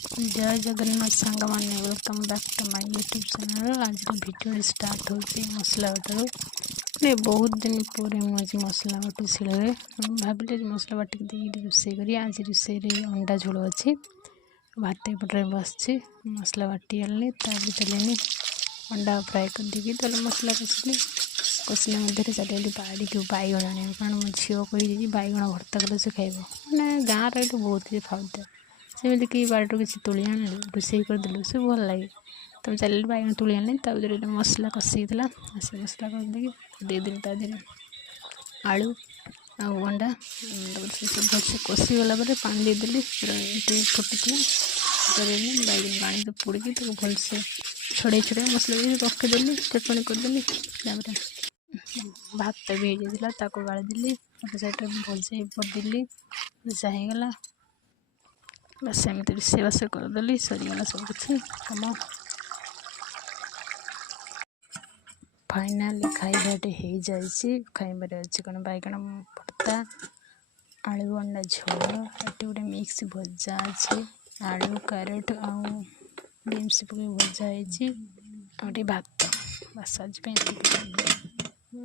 जय जगन्नाथ सांग मैंने welcome back to my YouTube channel. आज वीडियो स्टार्ट होती मसला बटारू ने बहुत दिन पर मुझे मसला बाटी शिଳରେ भाविले मसला बाटिक देगी रोसे करी। आज रोसे अंडा झोल अच्छी भात पटे बसची मसला बाटी आनी ताली अंडा फ्राए कर देगी ताले मसला कषिली कषिला मध्य चली बाड़ी के बैगण आने कारण मो झील कही बैगण भर्ता कले से खाइब मैंने गाँव रही बहुत किसी खाऊ सेमती कि बाड़ू किसी तुली आनी रोसे करदेलु से भल लगे तब चल बैगण तुली आनी तापर मसला कषि से मसला कर देदेली ता देहरे आलू अंडा भलसे कषि गला पानी देदेली फुटी बैगन पानी तो पोड़ी भलसे छड़े छड़े मसला रखीदेली चटणी करदेली भात भी हो जाता गाड़ीदेली गोटे साइड भलसे पड़देली भजा बस एमती रोसेबास करदेली सरीगला सब किसी कम फाइनाली खाइबाटे हो जाए खाइबार अच्छे कौन बैगण भर्ता आलू अंडा झोल ये गोटे मिक्स भजा अच्छे आलू कैरेट आउ बीन्स पक भजा होती भात बस आज।